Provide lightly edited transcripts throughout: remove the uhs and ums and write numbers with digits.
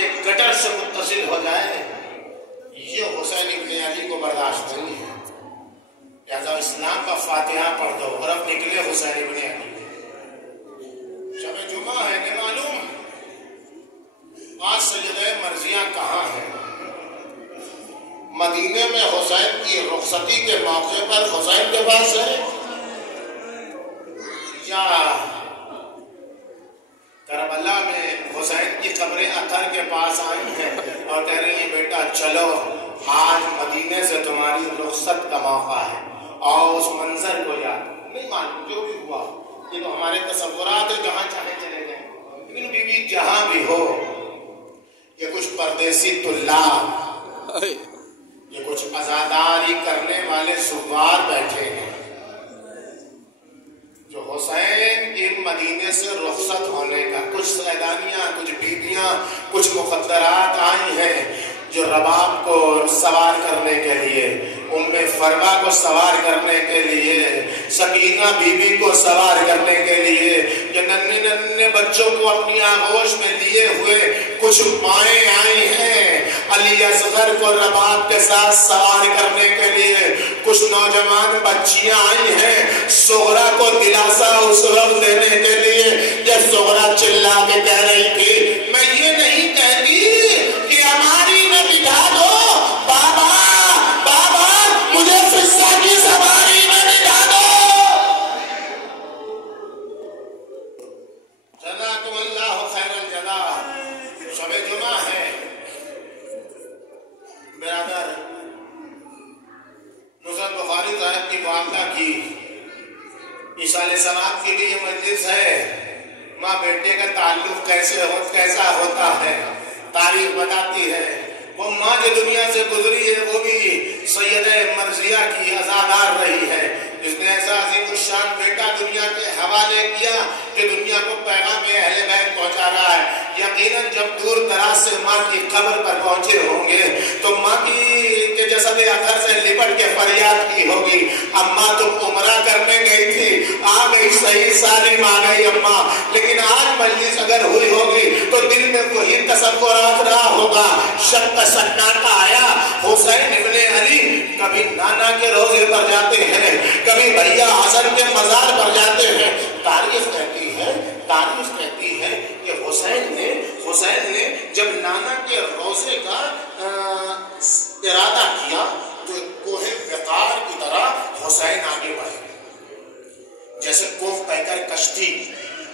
ایک گٹر سے متصل ہو جائے، یہ حسین ابن علی کو برداشت نہیں ہے. لہذا اسلام کا فاتحہ پڑھ دو اور اب نکلے حسین ابن علی. شب جمعہ ہے کہ معلوم آج سیدہ مرضیہ کہاں ہے؟ مدینے میں حسین کی رخصتی کے موقع پر حسین کے پاس ہے یا کربلا میں حسین کی قبر اطہر کے پاس آئی ہیں اور کہہ رہی ہیں بیٹا چلو آج مدینے سے تمہاری رخصت کا موقع ہے اور اس منظر کو یاد. نہیں معلوم جو بھی ہوا، یہ تو ہمارے تصورات ہے، جہاں چاہے چلے گئے. لیکن بیوی جہاں بھی ہو، یہ کچھ پردیسی طلاب، یہ کچھ عزاداری کرنے والے زوار بیٹھے ہیں جو حسین کے مدینے سے رخصت ہونے کا، کچھ سیدانیاں، کچھ بیویاں، کچھ مقدرات آئی ہیں جو رباب کو سوار کرنے کے لیے، ام فروا کو سوار کرنے کے لیے، سکینہ بی بی کو سوار کرنے کے لیے، یہ ننھے ننھے بچوں کو اپنی آغوش میں لیے ہوئے کچھ مائیں آئی ہیں علی اصغر کو رباب کے ساتھ سوار کرنے کے لیے، کچھ نوجوان بچیاں آئی ہیں صغرا کو دلاسا اس وقت دینے کے لیے. جب صغرا چلا کے کہہ رہی تھی میں یہ نہیں کہتی کہ ہماری میں بٹھا دو بابا، بابا مجھے فضہ کی سواری میں بٹھا دو. جزاکم اللہ خیر الجزا. شب جمعہ ہے برادر. نصرت بخاری صاحب کی والدہ کی ایصال ثواب کی بھی یہ مجلس ہے. ماں بیٹے کا تعلق کیسا ہوتا ہے تاریخ بتاتی ہے. وہ ماں جو دنیا سے گزری ہے وہ بھی سیدہ مرضیہ کی عزادار رہی ہے، جس نے ایسا عظیم الشان بیٹا دنیا کے حوالے کیا کہ دنیا کو پیغام اہل بیت پہنچا رہا ہے. یقیناً جب دور دراز سے ماں کی قبر پر پہنچے ہوں گے تو ماں کی جسد اطہر سے لپٹ کے فریاد کی ہوگی اماں تم عمرہ کرنے گئی تھی، آ گئی صحیح سالم آ گئی اماں. لیکن آج مجلس اگر ہوئی ہوگی تو دل میں وہی تصورات رہا ہوگا. شب کا سناٹا آیا، حسین ابن علی کبھی نانا کے روزے پر جاتے ہیں، کبھی بھیا حسن کے مزار پر جاتے ہیں. تاریخ کہتی ہے کہ حسین نے جب نانا کے روزے کا ارادہ کیا تو کوہ وقار کی طرح حسین آگے بڑھے. جیسے کوہ پیکر کشتی،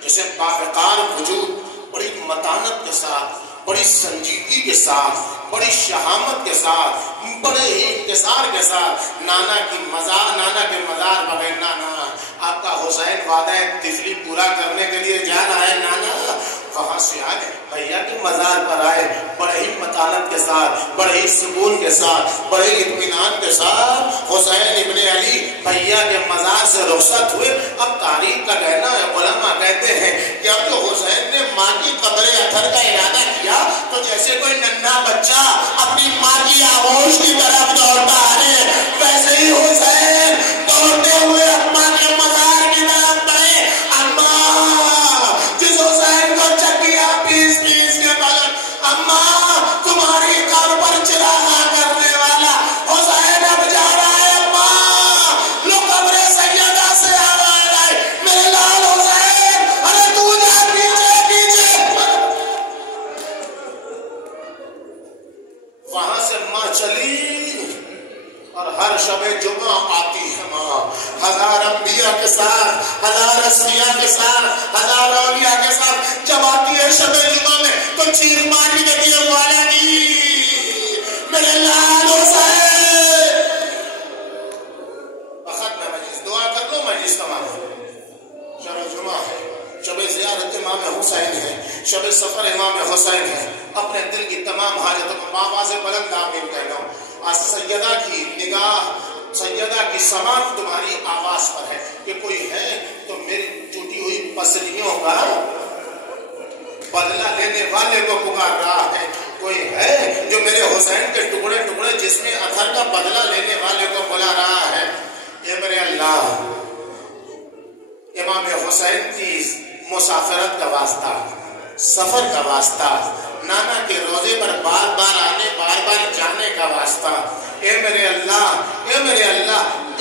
جیسے باوقار وجود، بڑی متانت کے ساتھ، بڑی سنجیدگی کے ساتھ، بڑی شہامت کے ساتھ، بڑے ہی انتصار کے ساتھ نانا کے مزار بغیر نانا آپ کا حسین وعدہ طفلی پورا کرنے کے لیے جا رہا ہے. نانا وہاں سے آئے بھیا کے مزار پر آئے، بڑے ہی متانت کے ساتھ، بڑے ہی سکون کے ساتھ، بڑے ہی اطمینان کے ساتھ حسین ابن علی بھیا کے مزار سے رخصت ہوئے. اب تاریخ کا کہنا ہے، علماء کہتے ہیں کہ اب جو حسین نے ماں کی قبر اطہر کا ارادہ کیا تو جیسے کوئی ننھا بچہ اپنی ماں کی آغوش کی طرف دوڑتا ہے، ویسے ہی حسین دوڑتے ہوئے اماں کے مزار کی طرف بڑھے. اماں جس حسین کو چکیا پیس کے بدن، اماں تمہاری قبر پر چراغا کرنے والا حسین اب جا رہا ہے. اماں لو قبر سیدہ سے آواز آئے میرے لال حسین، ارے تو جا پیچھے. وہاں سے ماں چلی اور ہر شب جمعہ آتی ہے ماں، ہزار انبیاء کے ساتھ، ہزار اسفیاء کے ساتھ، ہزار اولیاء کے ساتھ. جب آتی ہے شب جمعہ میں تو چیخ ماری کہتی ہے والا جی میرے لال حسین. وقت میں مجلس دعا کر دو، مجلس تمام ہو. شب جمعہ ہے، شب زیارت امام حسین ہے، شب سفر امام حسین ہے. اپنے دل کی تمام حاجتوں کو آواز بلند آمین کہنا. آج سیدہ کی نگاہ، سیدہ کی سماعت تمہاری آواز پر ہے کہ کوئی ہے تو میری ٹوٹی ہوئی پسلیوں کا بدلہ لینے والے کو پکار رہا ہے. کوئی ہے جو میرے حسین کے ٹکڑے ٹکڑے جس میں اثر کا بدلہ لینے والے کو بلا رہا ہے. اے میرے اللہ، امام حسین کی مسافرت کا واسطہ، سفر کا واسطہ، نانا کے روزے روزے پر بار بار آنے بار بار جانے کا واسطہ. اے میرے اللہ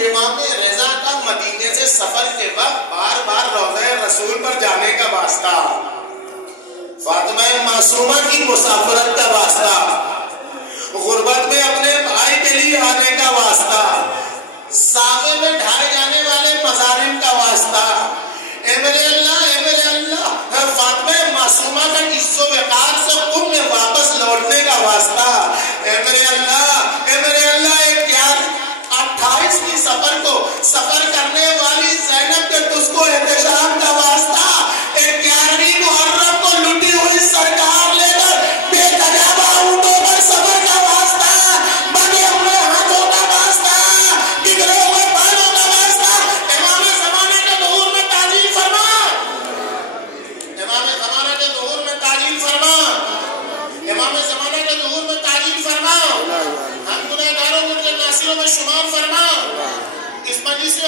امام رضا کا مدینے سے سفر کے وقت بار بار روضہ رسول پر جانے کا واسطہ, فاطمہ معصومہ کی مسافرت کا واسطہ, غربت میں اپنے بھائی کے لیے آنے کا واسطہ, ساغے میں ڈھائے جانے والے مظالم کا واسطہ. اے میرے اللہ فاطمہ معصومہ کا عزت و وقار سے قم میں واپس لوٹنے کا واسطہ. اے میرے اللہ 28ویں سفر کو سفر کرنے والی زینب کے تجھ کو احتشام کا واسطہ. 11ویں محرم کو لٹی ہوئی سرکار لے کر بے تجابہ اونٹوں پر سفر کا واسطہ, بنے ہوئے ہاتھوں کا واسطہ, بگڑے ہوئے بالوں کا واسطہ. امام زمانہ کے ظہور میں تعجیل فرما, امام زمانہ کے ظہور میں تعجیل فرما, امام زمانہ کے ظہور میں تعجیل فرما. ہم گنہگاروں کو ناصروں میں شمار فرما. اس مجلس سے